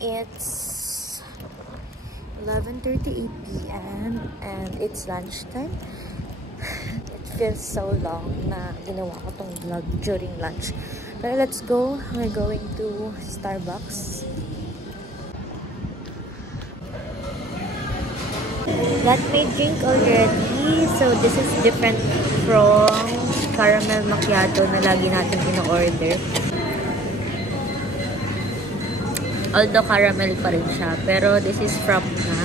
It's 11:38 p.m. and it's lunchtime. It feels so long na ginawa ko tong vlog during lunch. Pero let's go. We're going to Starbucks. Got my drink already. So this is different from caramel macchiato na lagi natin in-order. Although caramel pa rin siya. Pero this is frappe na.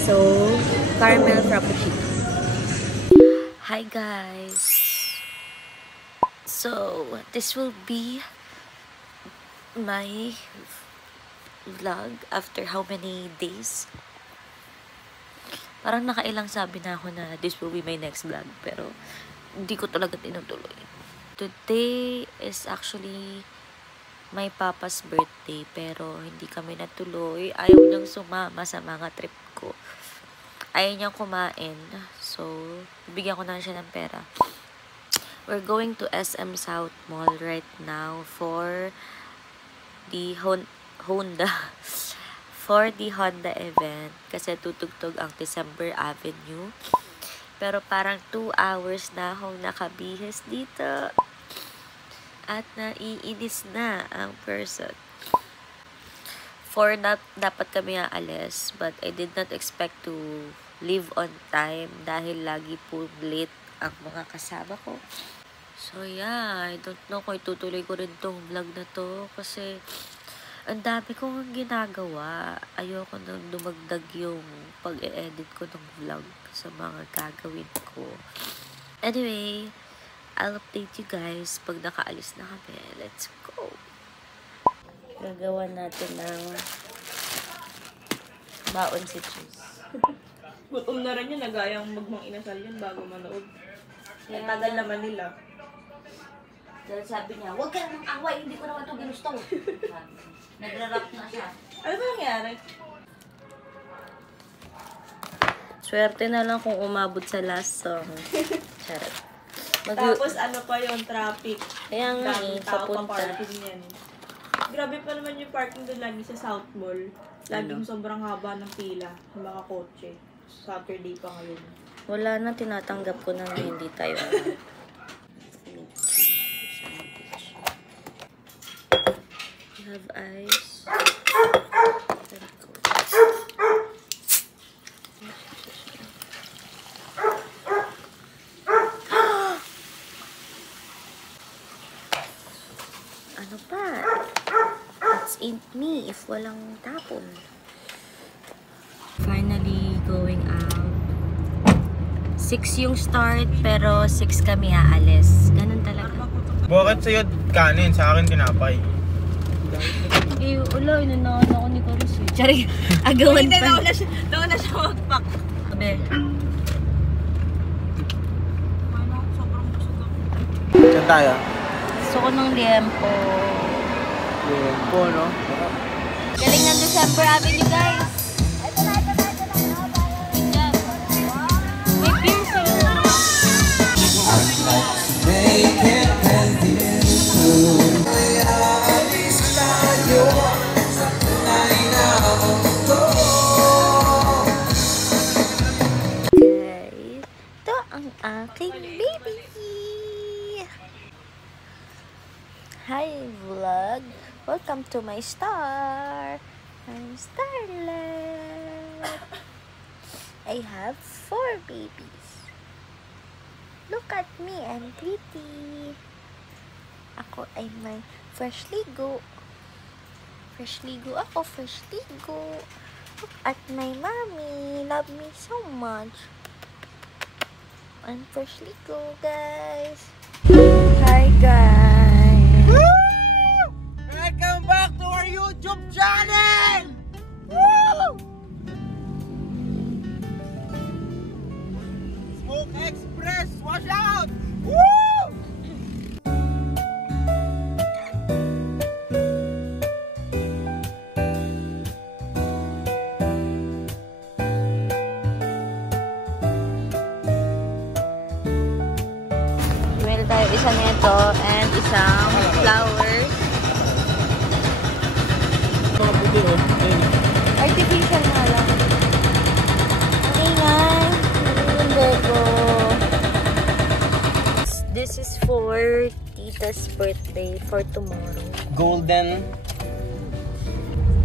So, caramel frappuccino. Hi guys! So, this will be my vlog after how many days? Parang nakailang sabi na ako na this will be my next vlog. Pero, hindi ko talaga tinutuloy. Today is actually my papa's birthday, pero hindi kami natuloy. Ayaw niyang sumama sa mga trip ko. Ayaw niyang kumain. So, bigyan ko na siya ng pera. We're going to SM South Mall right now for the Honda event. Kasi tutugtog ang December Avenue. Pero parang 2 hours na akong nakabihis dito. At naiinis na ang person. 4 na dapat kami aalis, but I did not expect to leave on time dahil lagi po late ang mga kasama ko. So yeah, I don't know kung itutuloy ko rin tong vlog na to kasi ang dami kong ginagawa. Ayoko nang dumagdag yung pag-e-edit ko ng vlog sa mga gagawin ko. Anyway, I'll update you guys pag nakaalis na kami. Let's go! Gagawa natin ng baon si Cheese. Gutom na rin yun, nagayang magmang inasal yun bago manood. Kaya tagal naman nila. Dahil sabi niya, huwag ka namang away, hindi ko naman ito ginusto. Nagra-rap na siya. Ano ba nangyari? Swerte na lang kung umabot sa last song. Charot. Tapos ano pa yung traffic. Kaya nga papunta. Parking yan. Grabe pa naman yung parking doon lagi sa South Mall. Laging sobrang haba ng pila ng mga kotse. Saturday pa ngayon. Wala na, tinatanggap ko na hindi tayo. You have ice. Ano pa? It's ain't me if walang tapon. Finally going out. 6 yung start, pero 6 kami aalis. Ganun talaga. Bakit sa'yo kanin? Sa akin tinapay. Eh, ulo, inanawan ako ni Carlos. Tsari, agawan pa. Doon na siya mag-pack. Sabi. Sobrang busog ako. Saan tayo? Gusto ko ng liempo. Liempo, no? Galing ng December Avenue, guys. Good job. May beer sa'yo. Guys, ito ang aking baby. Hi vlog! Welcome to my star! I'm Starlet! I have 4 babies. Look at me, I'm pretty. Ako ay may fresh ligo. Fresh ligo ako, fresh ligo. Look at my mommy. Love me so much. I'm fresh ligo, guys. Hi, guys. Welcome back to our YouTube channel! Woo! Smoke Express, watch out! Woo! Bumili tayo isa nito and isang flowers. Hindi, oh. Artificial nga lang. Ang ingay. Hindi ko. This is for Tita's birthday for tomorrow. Golden.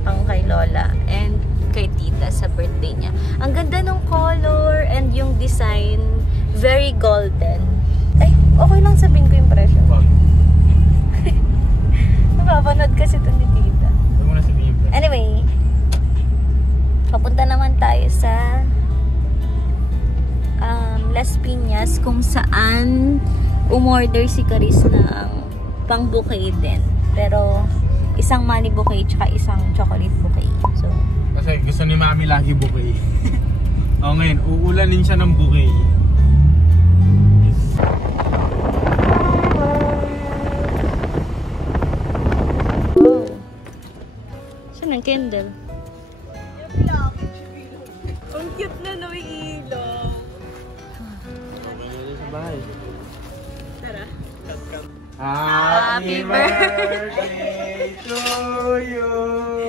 Pang kay Lola and kay Tita sa birthday niya. Ang ganda ng color and yung design, very golden. Ay, okay lang sabihin ko yung presyo. Napapanood kasi ito ni Tita. Huwag mo na sabihin pa. Anyway, papunta naman tayo sa Las Piñas kung saan umorder si Charis ng pang bouquet din. Pero isang money bouquet tsaka isang chocolate bouquet. So, Kasi gusto ni Mami lagi bouquet. O ngayon, uulanin siya ng bouquet. wow. Saan ang candle? Ang cute na no, may ilaw. Sa bahay. Tara. Happy birthday to you.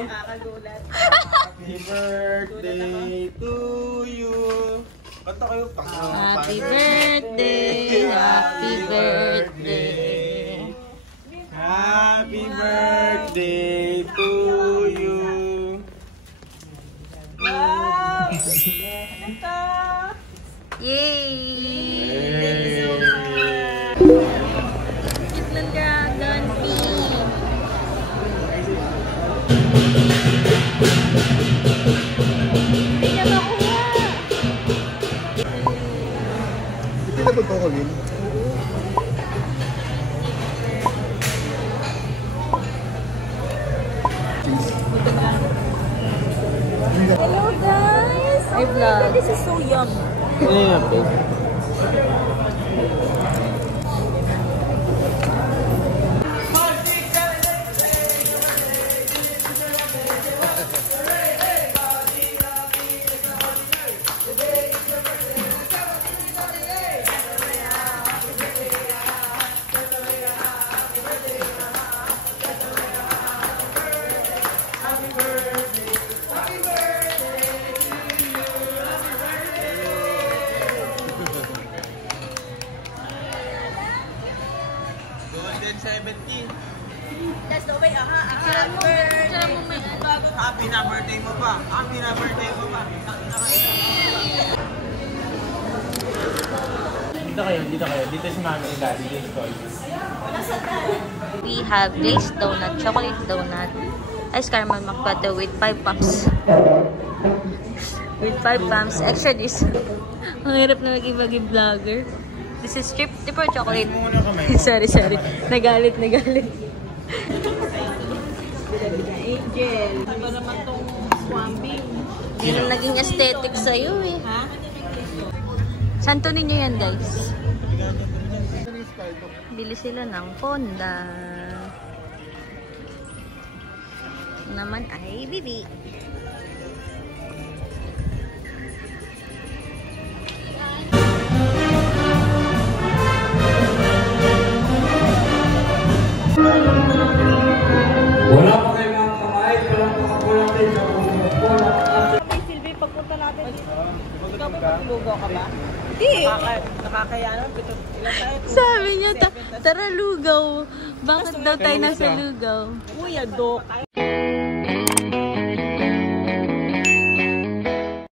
Nakakagulat. Happy birthday to you. Kanta kayo. Happy birthday, happy birthday. Happy birthday to you. Wow! Ito! Yay! Cute ng dragon pea. Ay, nakakuha! Hindi na totoo yun. Hello guys! I vlog. This is so young. Yeah, Golden 17. That's the way, Happy birthday. Happy na birthday mo pa. Happy na birthday mo pa. Dito kayo, dito kayo. Dito si Mami and Daddy. Dito si Toys. We have glazed donut, chocolate donut, ice caramel macchiato with 5 pumps. With 5 pumps, extra this. Ang hirap na maging vlogger. This is triple chocolate. Muna kamay. sorry. Nagalit. Angel. Ano naman tong swamping? Hindi na naging aesthetic sa'yo eh. Ha? Santo ninyo yan guys. Bili sila ng Honda. Naman ay bibi. Wala pa kayo mga kamay, walang pakakulang din sa kulang. Hey, Silvie, pagpunta natin dito. Ikaw ba maglugaw ka ba? Hindi. Nakakaya naman. Ilan tayo? Sabi niya, tara lugaw. Bakit daw tayo nasa lugaw? Kuya, Dok.